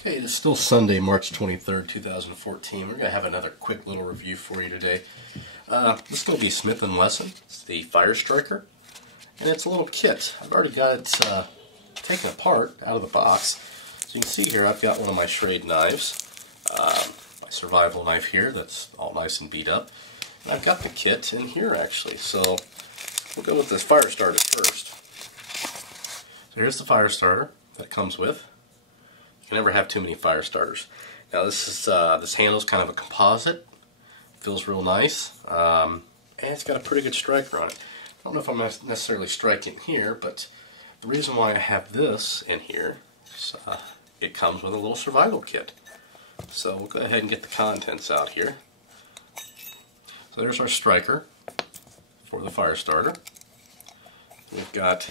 Okay, it is still Sunday, March 23rd, 2014. We're going to have another quick little review for you today. This is going to be Smith & Wesson. It's the Fire Striker, and it's a little kit. I've already got it taken apart out of the box. So you can see here I've got one of my Schrade knives, my survival knife here that's all nice and beat up. And I've got the kit in here actually, so we'll go with this fire starter first. So here's the fire starter that it comes with. You never have too many fire starters. Now this handle's kind of a composite. Feels real nice, and it's got a pretty good striker on it. I don't know if I'm necessarily striking here, but the reason why I have this in here is it comes with a little survival kit. So we'll go ahead and get the contents out here. So there's our striker for the fire starter. We've got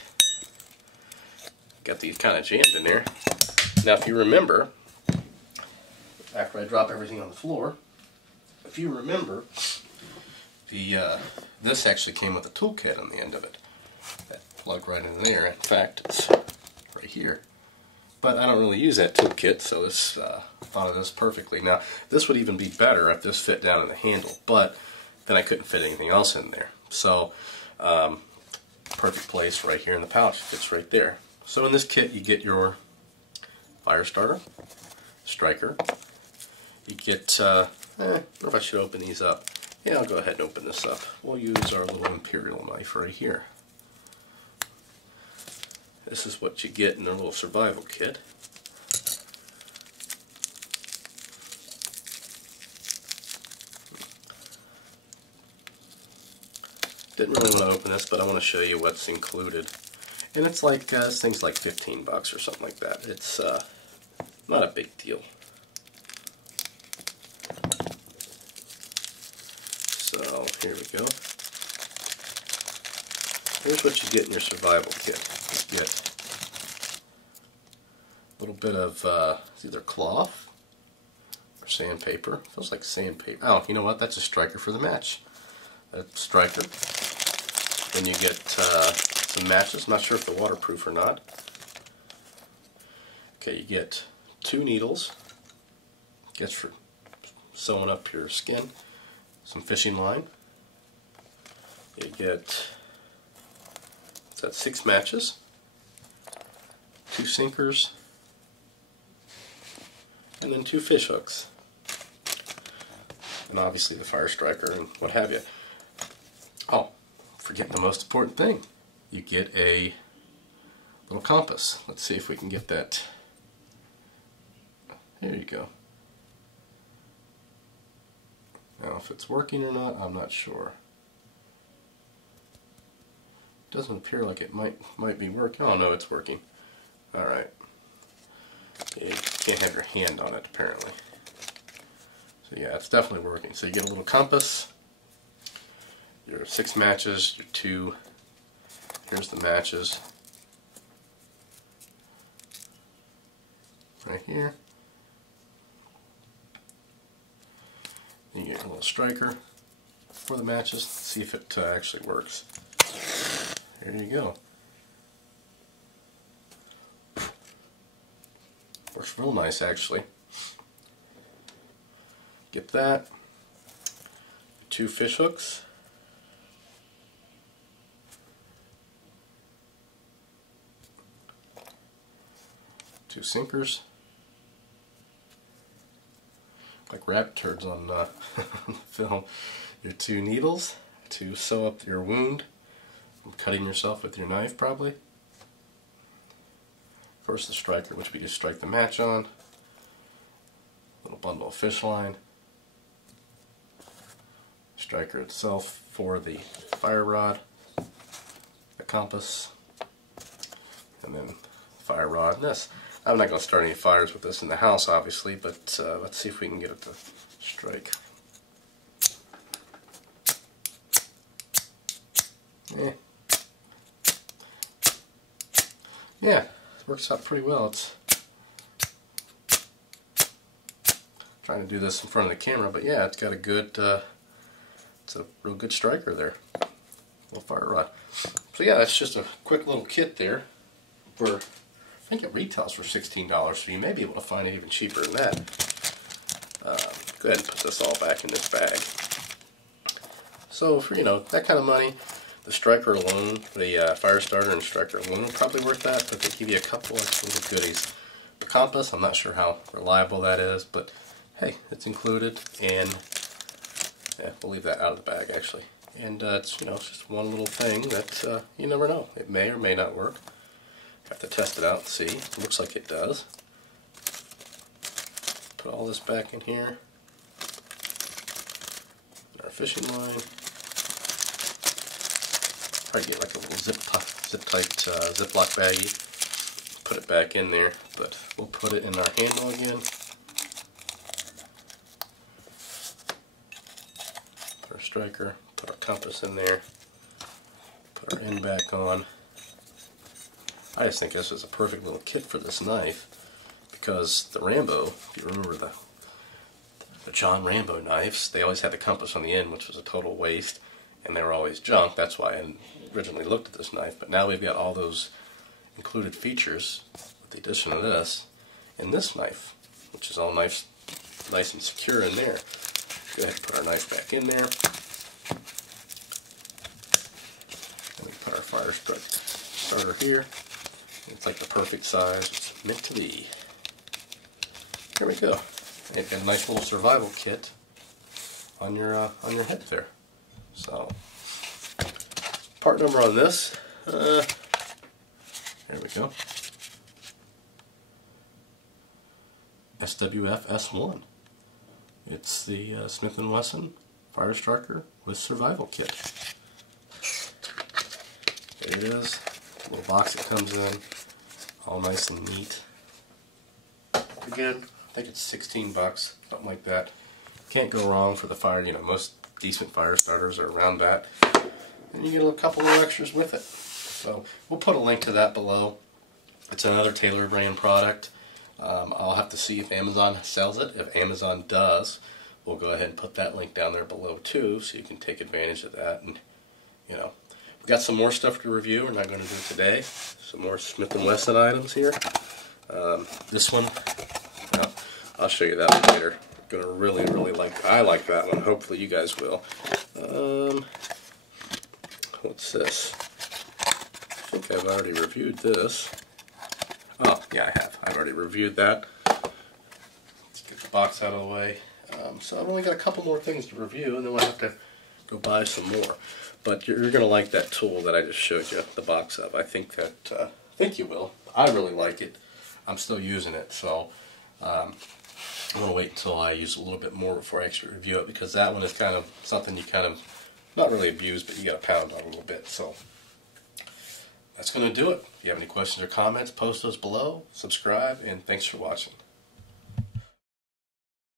these kind of jammed in there. Now if you remember, after I drop everything on the floor, if you remember, this actually came with a toolkit on the end of it. That plugged right in there. In fact, it's right here. But I don't really use that toolkit, so this thought of this perfectly. Now, this would even be better if this fit down in the handle, but then I couldn't fit anything else in there. So, perfect place right here in the pouch. It fits right there. So in this kit, you get your fire starter, striker. You get, I don't know if I should open these up. Yeah, I'll go ahead and open this up. We'll use our little imperial knife right here. This is what you get in their little survival kit. Didn't really want to open this, but I want to show you what's included. And it's like, this thing's like 15 bucks or something like that. It's not a big deal. So, here we go. Here's what you get in your survival kit. You get a little bit of it's either cloth or sandpaper. Feels like sandpaper. Oh, you know what? That's a striker for the match. A striker. Then you get some matches. I'm not sure if they're waterproof or not. Okay, you get 2 needles. Gets for sewing up your skin. Some fishing line. You get 6 matches, 2 sinkers, and then 2 fish hooks. And obviously the fire striker and what have you. Oh, forgetting the most important thing. You get a little compass. Let's see if we can get that. There you go. Now if it's working or not, I'm not sure. Doesn't appear like it might be working. Oh no, it's working. Alright. You can't have your hand on it apparently. So yeah, it's definitely working. So you get a little compass, your 6 matches, your 2, here's the matches. Right here. You get a little striker for the matches. Let's see if it actually works. There you go. Works real nice actually. Get that. 2 fish hooks. Two sinkers. Like rabbit turds on the film. Your 2 needles to sew up your wound from cutting yourself with your knife probably. Of course the striker, which we just strike the match on. Little bundle of fish line. Striker itself for the fire rod. The compass. And then fire rod and this. I'm not going to start any fires with this in the house, obviously, but let's see if we can get it to strike. Yeah, it works out pretty well. It's trying to do this in front of the camera, but yeah, it's got a good, it's a real good striker there. Little fire rod. So yeah, that's just a quick little kit there for think it retails for $16, so you may be able to find it even cheaper than that. Go ahead and put this all back in this bag. So for, that kind of money, the striker alone, the fire starter and striker alone are probably worth that, but they give you a couple of little goodies. The compass, I'm not sure how reliable that is, but hey, it's included, and yeah, we'll leave that out of the bag actually. And it's just one little thing that you never know. It may or may not work. Have to test it out and see. It looks like it does. Put all this back in here. Our fishing line. Probably get like a little zip-tight Ziploc baggie. Put it back in there, but we'll put it in our handle again. Put our striker. Put our compass in there. Put our end back on. I just think this is a perfect little kit for this knife, because the Rambo, if you remember the John Rambo knives, they always had the compass on the end, which was a total waste, and they were always junk. That's why I originally looked at this knife. But now we've got all those included features with the addition of this in this knife, which is all nice and secure in there. Go ahead and put our knife back in there. And we put our fire starter here. It's like the perfect size. It's meant to be. Here we go. And a nice little survival kit on your head there. So, part number on this. There we go. SWFS1. It's the Smith & Wesson Fire Striker with Survival Kit. There it is. The little box it comes in. All nice and neat. Again, I think it's 16 bucks, something like that. Can't go wrong for the fire. Most decent fire starters are around that. And you get a couple of extras with it. So we'll put a link to that below. It's another Taylor brand product. I'll have to see if Amazon sells it. If Amazon does, we'll go ahead and put that link down there below too, so you can take advantage of that. And we've got some more stuff to review. We're not going to do it today. Some more Smith & Wesson items here. This one, I'll show you that one later. I'm gonna really like. I like that one. Hopefully you guys will. What's this? I think I've already reviewed this. Oh yeah, I have. I've already reviewed that. Let's get the box out of the way. So I've only got a couple more things to review, and then we'll have to go buy some more. But you're gonna like that tool that I just showed you the box of. I think you will. I really like it. I'm still using it, so I'm gonna wait until I use it a little bit more before I actually review it, because that one is kind of something you kind of not really abuse, but you got to pound on a little bit. So that's gonna do it. If you have any questions or comments, post those below. Subscribe, and thanks for watching.